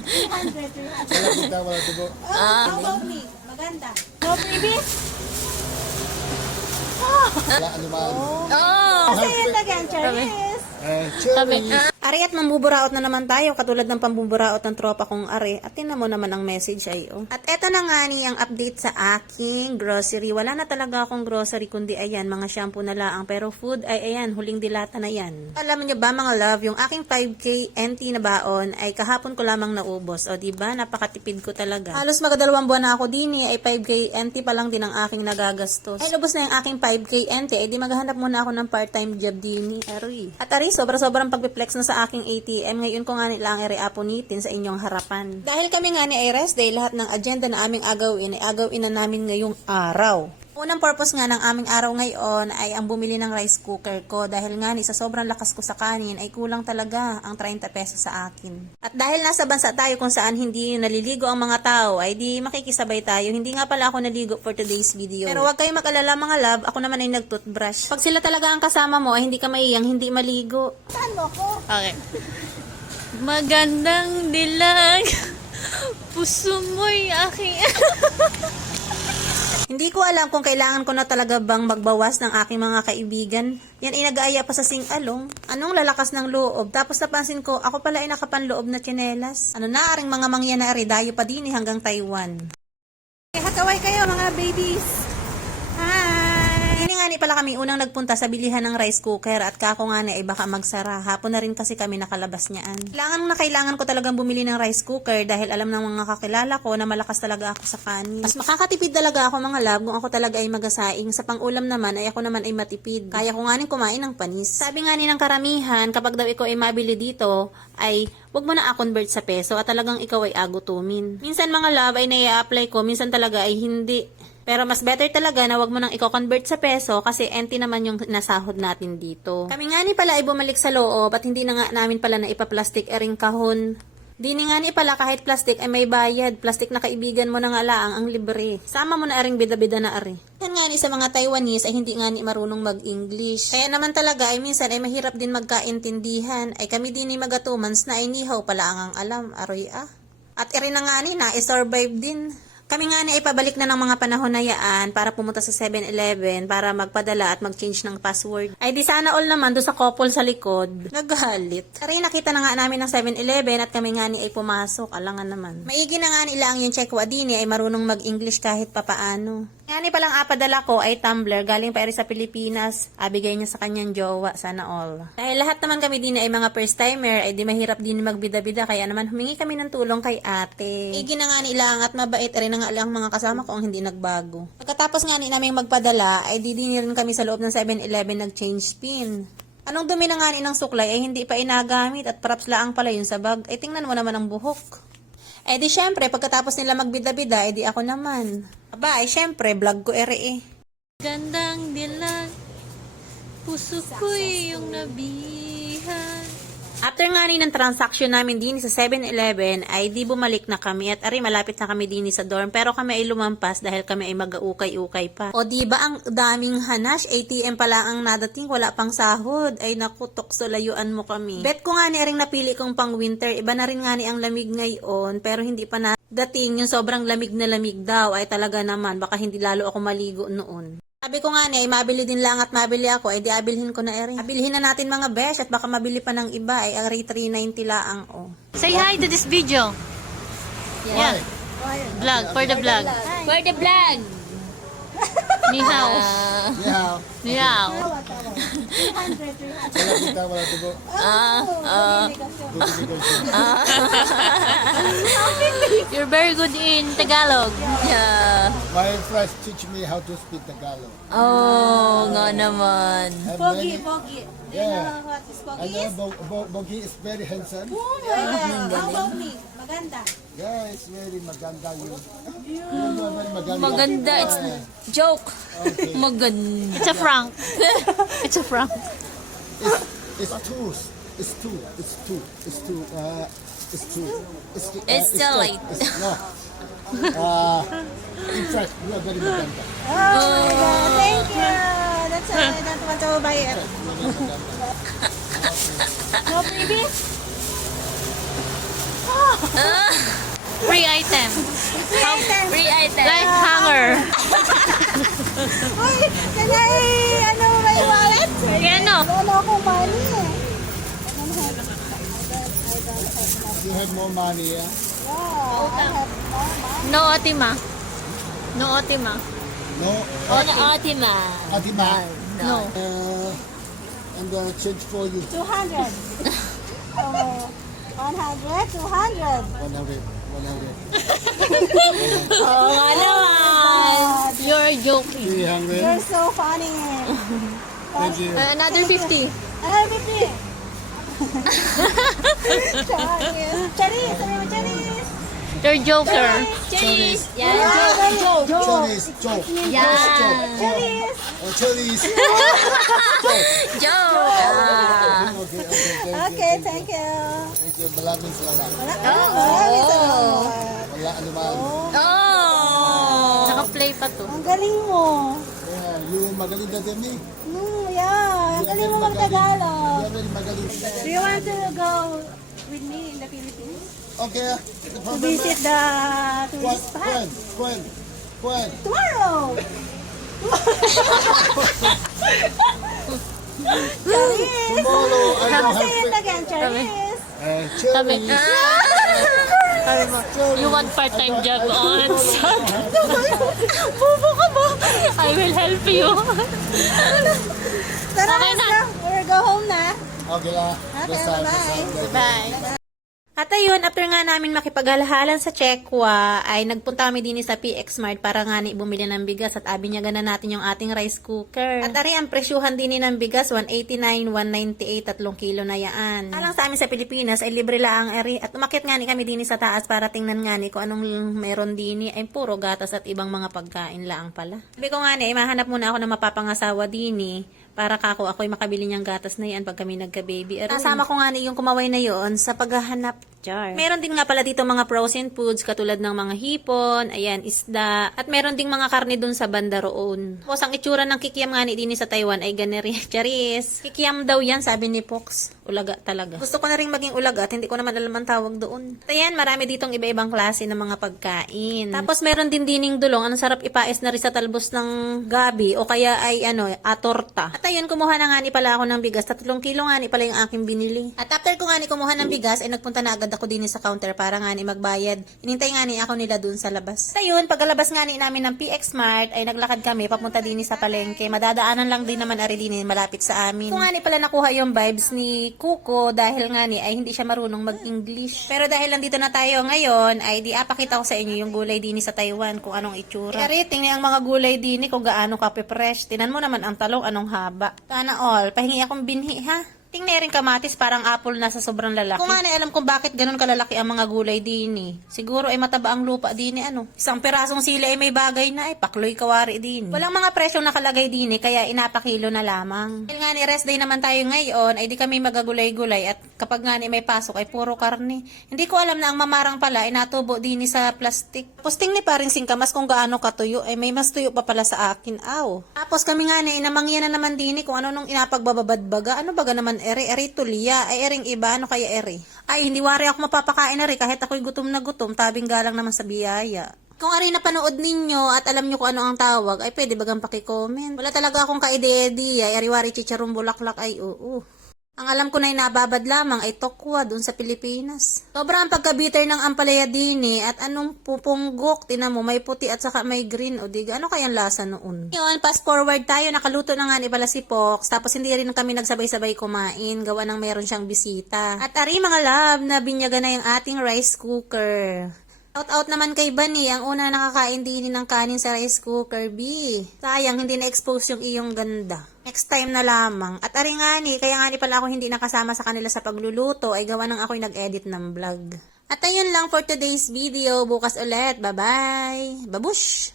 300. Wala kita, wala tubo. How about me? Maganda. No freebies? Wala anuman. Say it again, Charis. Cherry. Ari at mambuburaot na naman tayo katulad ng pambuburaot ng tropa kong Ari. At tinan mo naman ang message ay At eto na nga ni ang update sa aking grocery. Wala na talaga akong grocery kundi ayan, mga shampoo na laang. Pero food ay ayan, huling dilata na yan. Alam niyo ba mga love, yung aking 5K NT na baon ay kahapon ko lamang naubos. O diba, napakatipid ko talaga. Halos magadalawang buwan na ako din ay 5K NT pa lang din ang aking nagagastos. Ay ubos na yung aking 5K NT, ay di maghahanap muna ako ng part-time job din Ari. At Ari, sobra-sobrang pagpiplex na sa aking ATM. Ngayon ko nga nila ang i-reaponitin sa inyong harapan. Dahil kami nga ni ay rest day, lahat ng agenda na aming agawin ay agawin na namin ngayong araw. Unang purpose nga ng aming araw ngayon ay ang bumili ng rice cooker ko dahil nga ni sa sobrang lakas ko sa kanin ay kulang talaga ang 30 pesos sa akin. At dahil nasa bansa tayo kung saan hindi naliligo ang mga tao ay di makikisabay tayo. Hindi nga pala ako naligo for today's video. Pero wag kayong mag-alala mga love, ako naman ay nag-toothbrush. Pag sila talaga ang kasama mo ay hindi ka maiyang hindi maligo. Saan mo ko? Okay. Magandang dilag. Puso mo'y aking... Hindi ko alam kung kailangan ko na talaga bang magbawas ng aking mga kaibigan. Yan ay nag-aaya pa sa sing-along. Anong lalakas ng loob? Tapos napansin ko, ako pala ay nakapanloob na tsinelas. Ano na, aring mga mangyan na dayo pa din hanggang Taiwan. Hakaway kayo mga babies. Hi! Hindi nga ni pala kami unang nagpunta sa bilihan ng rice cooker at kako nga ni ay baka magsara. Hapon na rin kasi kami nakalabas niyaan. Kailangan ko talagang bumili ng rice cooker dahil alam ng mga kakilala ko na malakas talaga ako sa kanin. Mas makakatipid talaga ako mga love kung ako talaga ay magasaing. Sa pang-ulam naman ay ako naman ay matipid. Kaya ko nga rin kumain ng panis. Sabi nga ni ng karamihan, kapag daw ikaw ay mabili dito, ay wag mo na a-convert sa peso at talagang ikaw ay agutumin. Minsan mga love ay nai-apply ko, minsan talaga ay hindi. Pero mas better talaga na wag mo nang i-convert sa peso kasi empty naman yung nasahod natin dito. Kami nga ni pala ay bumalik sa loob at hindi na nga namin pala na ipaplastic ering kahon. Di ni nga ni pala kahit plastic ay may bayad. Plastic na kaibigan mo na nga laang ang libre. Sama mo na ering bida-bida na ari. Yan nga ni sa mga Taiwanese ay hindi nga ni marunong mag-English. Kaya naman talaga ay minsan ay mahirap din magkaintindihan. Ay kami din ni magatumans na ay nihaw pala ang alam. Aroy ah. At iri na nga ni na i-survive din. Kami nga na ipabalik na ng mga panahon na yaan para pumunta sa 7-Eleven para magpadala at mag-change ng password. Ay di sana all naman doon sa couple sa likod. Nagalit. Kaya nakita na nga namin ng 7-Eleven at kami nga ni ay pumasok. Alangan naman. Maigi na nga nila ang yung check wadini ay marunong mag-English kahit papaano. Nga ni palang apadala ko ay tumbler galing pa rin sa Pilipinas. Abigay niya sa kanyang jowa. Sana all. Dahil lahat naman kami din ay mga first timer ay di mahirap din magbida-bida kaya naman humingi kami ng tulong kay ate. Maigi na nga nila at mabait rin nga lang mga kasama ko ang hindi nagbago. Pagkatapos nga ni namin magpadala, ay didinirin kami sa loob ng 7-Eleven nag-change pin. Anong dumi na nga ni ng suklay ay hindi pa inagamit at props laang pala yun sa bag. Ay tingnan mo naman ang buhok. Eh di syempre, pagkatapos nila magbida-bida, eh di ako naman. Aba, ay syempre, vlog ko ere eh. Gandang dilag. Puso ko'y yung nabihan. After nga rin ng transaction namin din sa 7-Eleven ay di bumalik na kami at ari malapit na kami din sa dorm pero kami ay lumampas dahil kami ay mag-ukay-ukay pa. O di ba ang daming hanash, ATM pala ang nadating, wala pang sahod. Ay naku, tukso layuan mo kami. Bet ko nga ni ring napili kong pang winter, iba na rin nga ni ang lamig ngayon pero hindi pa na dating yung sobrang lamig na lamig daw ay talaga naman baka hindi lalo ako maligo noon. Sabi ko nga ni, ay mabili din lang at mabili ako, ay di abilhin ko na rin. Abilhin na natin mga besh at baka mabili pa ng iba, ay ari 390 laang o. Say hi to this video. Yeah. Vlog, for the vlog. For the vlog. Ni hao. Yeah. Ni hao. 300. Wala kita, wala tubo. You're very good in Tagalog. Yeah. My friends teach me how to speak Tagalog. Oh, nga naman. And Pogi, many- pogi. You Yeah. know what is pogi And is? Bogi is very handsome. Yeah. How about me? Maganda. Yeah, it's very maganda yun. Very maganda. Maganda. It's joke. Okay. Maganda. It's a prank. It's a prank. It's two. It's two. It's two. It's two. It's two. It's still not. late. It's not. In fact, you are very maganda. Oh my God. Thank you. That's why I don't want to buy it. No freebies? Free item. Free item. Like hanger. Uy, can I, ano, my wallet? Ano? Wala akong money eh. You have more money, yeah? Yeah, I have more money. No otima. No otima. No? Otima. Atima. No. I'm gonna change for you. 200. 100, 200. 100. Oo nga naman. You're joking. 300. You're so funny. Thank you. Another 50. Ano, Bibi? Charis. Charis, sabi mo Charis. You're joker. Charis. Chinese. Joke. Yeah. Chinese. Charis. Chinese. Joke. Okay, thank you. Thank you. Maraming salamat. Maraming salamat. Wala anuman. Oh. Saka play pa to. Ang galing mo. Yeah, you magaling na din eh. Yeah. Ang galing mo mag-Tagalog. You very magaling. Do you want to go with me in the Philippines? Okay. To visit the tourist spot? When? Tomorrow! Charis! Tomorrow, I don't Say it have again, Charis! Sabi, Cherry. you want part-time job on Bobo ka ba? I will help you. Tara, Okay na. We're go home na. Okay lah. Okay, bye. Bye. At ayun, after nga namin makipaghalahalan sa Chekwa, ay nagpunta kami din sa PX Mart para nga ni bumili ng bigas at abinyagan na natin yung ating rice cooker. At ari, ang presyuhan din ng bigas, 189, 198, 3 kilo na yaan. Alang sa amin sa Pilipinas, ay libre lang ang ari. At umakyat nga ni kami din sa taas para tingnan nga ni kung anong meron din ay puro gatas at ibang mga pagkain lang pala. Sabi ko nga ni, mahanap muna ako na mapapangasawa din para kako ako'y makabili niyang gatas na yan pag kami nagka-baby. Kasama ko nga ni yung kumaway na yon sa paghahanap jar. Meron din nga pala dito mga frozen foods katulad ng mga hipon, ayan, isda, at meron ding mga karne dun sa banda roon. Tapos ang itsura ng kikiam nga ni din sa Taiwan ay ganeri. Charis. Kikiam daw yan, sabi ni Pox. Ulaga talaga. Gusto ko na rin maging ulaga at hindi ko naman alam ang tawag doon. At ayan, marami ditong iba-ibang klase ng mga pagkain. Tapos meron din dining dulong. Ang sarap ipais na rin sa talbos ng gabi o kaya ay torta. At ayun, kumuha na nga ni pala ako ng bigas. 3 kilo nga ni pala yung aking binili. At after ko nga ni kumuha ng bigas, ay nagpunta na agad ako din sa counter para nga ni magbayad. Inintay nga ni ako nila dun sa labas. At ayun, pagkalabas nga ni namin ng PX Mart, ay naglakad kami papunta din sa palengke. Madadaanan lang din naman ari din malapit sa amin. Kung nga ni pala nakuha yung vibes ni Kuko dahil nga ni ay hindi siya marunong mag-English. Pero dahil nandito na tayo ngayon, ay di apakita ko sa inyo yung gulay din sa Taiwan kung anong itsura. Kaya tingnan ang mga gulay din kung gaano ka-fresh. Tinan mo naman ang talong anong haba. Sana all, pahingi akong binhi ha. Tingnan rin kamatis parang apple na sa sobrang lalaki. Kung nga na alam kung bakit ganun kalalaki ang mga gulay din Siguro ay mataba ang lupa din Isang pirasong sili ay may bagay na pakloy kawari din. Walang mga presyong nakalagay din kaya inapakilo na lamang. Dahil nga ni rest day naman tayo ngayon ay di kami magagulay-gulay at kapag nga ni may pasok ay puro karne. Hindi ko alam na ang mamarang pala ay natubo din sa plastic. Tapos tingnan pa rin singkamas kung gaano katuyo ay may mas tuyo pa pala sa akin. Tapos kami nga ni inamangyan na naman din kung ano nung inapagbababadbaga. Ano baga naman eri tuliya, ay ering iba, ano kaya eri? Ay, hindi wari ako mapapakain na rin kahit ako'y gutom na gutom, tabing galang naman sa biyaya. Kung ari napanood ninyo at alam nyo kung ano ang tawag, ay pwede bagang paki-comment. Wala talaga akong kaide-edi, ay ariwari chicharong bulaklak, ay oo. Ang alam ko na inababad lamang ay tokwa doon sa Pilipinas. Sobrang pagka-bitter ng ampalaya din at anong pupunggok, tinan mo, may puti at saka may green, o diga, ano kayang lasa noon? Yun, fast forward tayo, nakaluto na nga ni pala si Pox, tapos hindi rin kami nagsabay-sabay kumain, gawa ng meron siyang bisita. At ari mga love, nabinyaga na yung ating rice cooker. Out naman kay Bani, ang una nakakain din ng kanin sa rice cooker, B. Sayang, hindi na-expose yung iyong ganda. Next time na lamang. At ari nga kaya nga pala ako hindi nakasama sa kanila sa pagluluto, ay gawa ng ako'y nag-edit ng vlog. At ayun lang for today's video. Bukas ulit. Bye-bye. Babush!